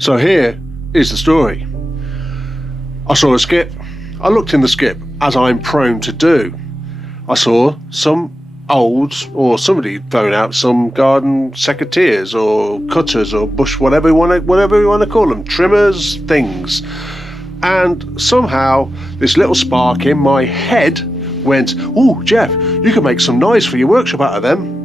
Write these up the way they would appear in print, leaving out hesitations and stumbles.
So here is the story. I saw a skip. I looked in the skip, as I'm prone to do. I saw some old, or somebody throwing out some garden secateurs or cutters or bush, whatever you want to call them, trimmers, things. And somehow this little spark in my head went, "Oh, Jeff, you can make some noise for your workshop out of them."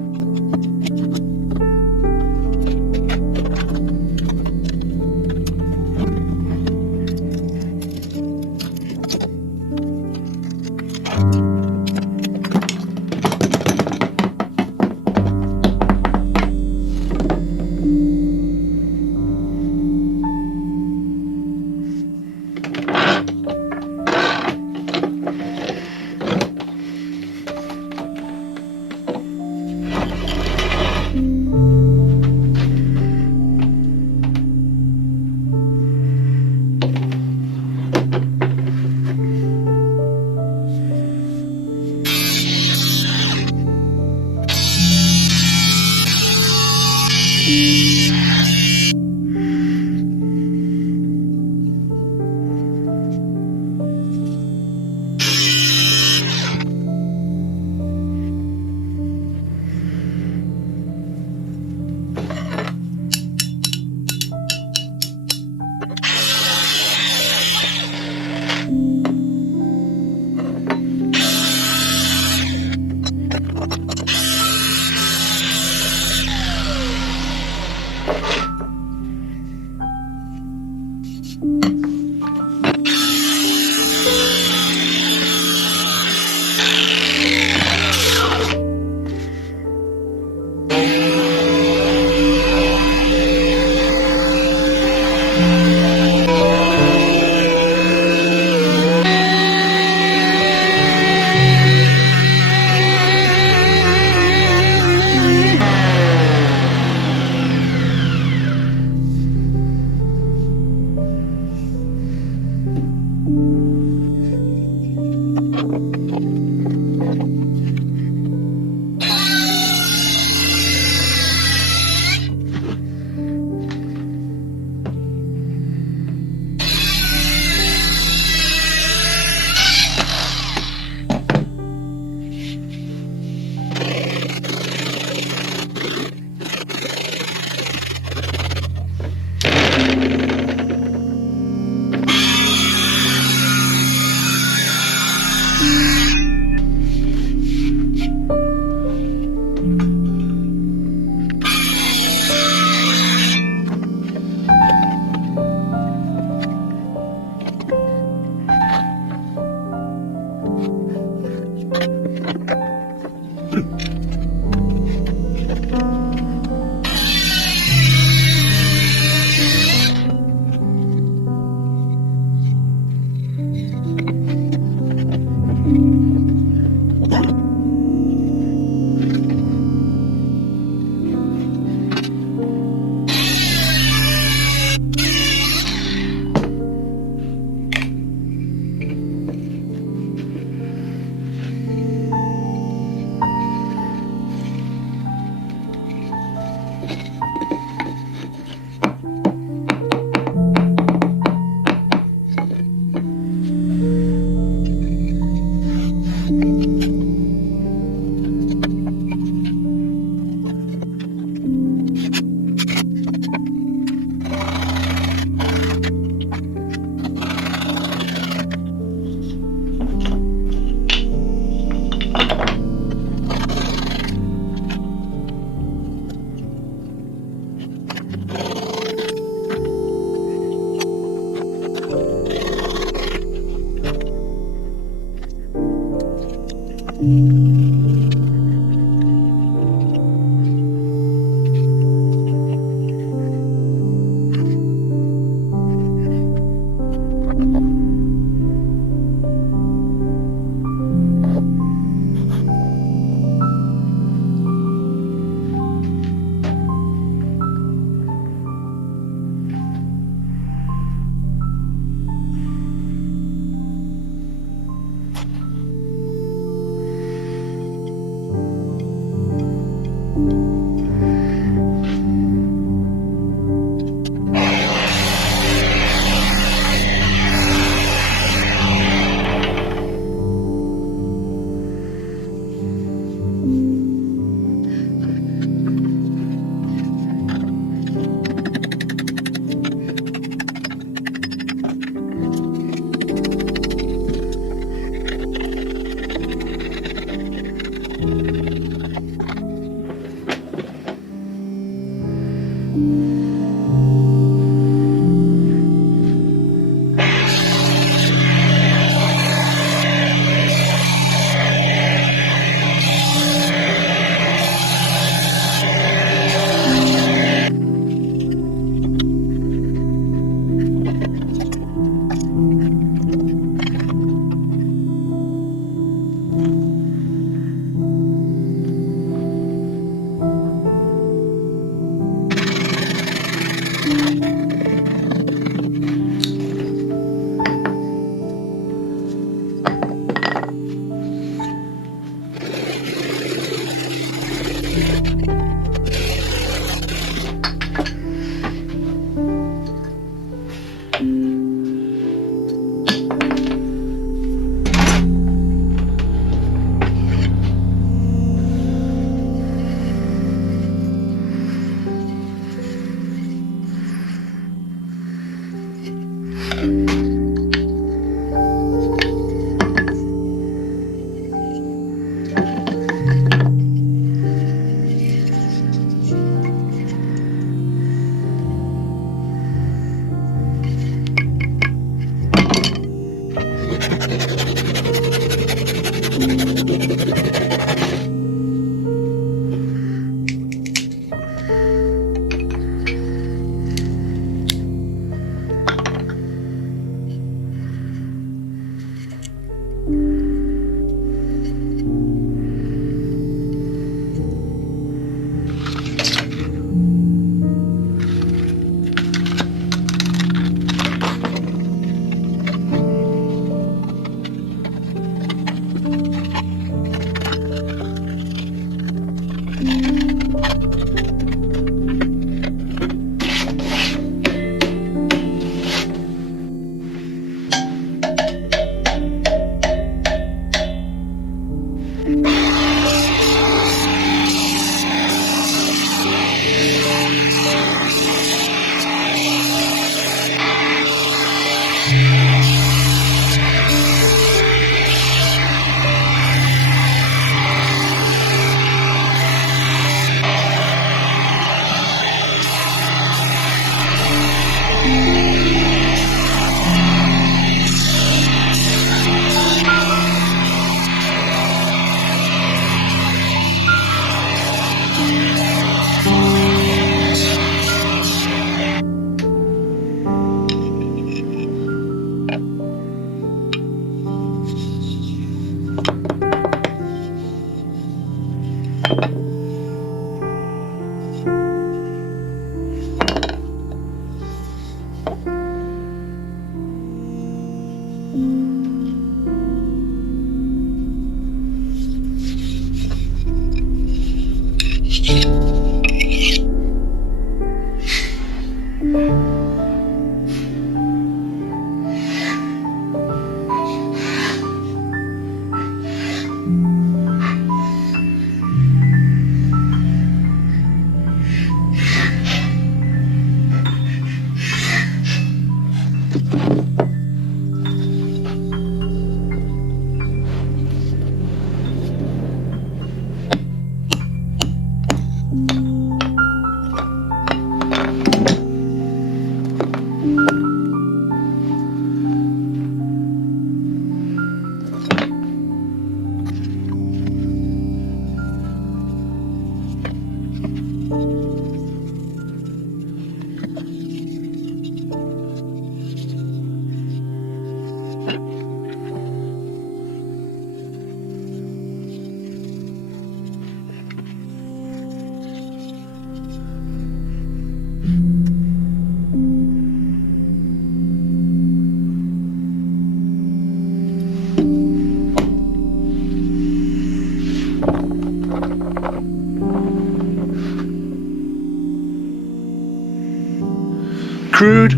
Crude,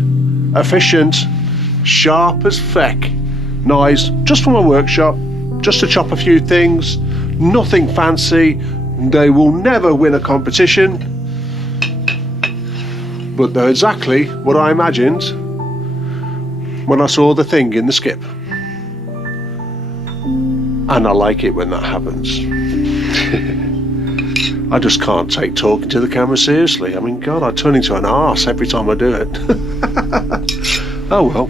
efficient, sharp as feck. Knives just for my workshop, just to chop a few things, nothing fancy. They will never win a competition, but they're exactly what I imagined when I saw the thing in the skip. And I like it when that happens. I just can't take talking to the camera seriously. I mean, God, I turn into an arse every time I do it. Oh well.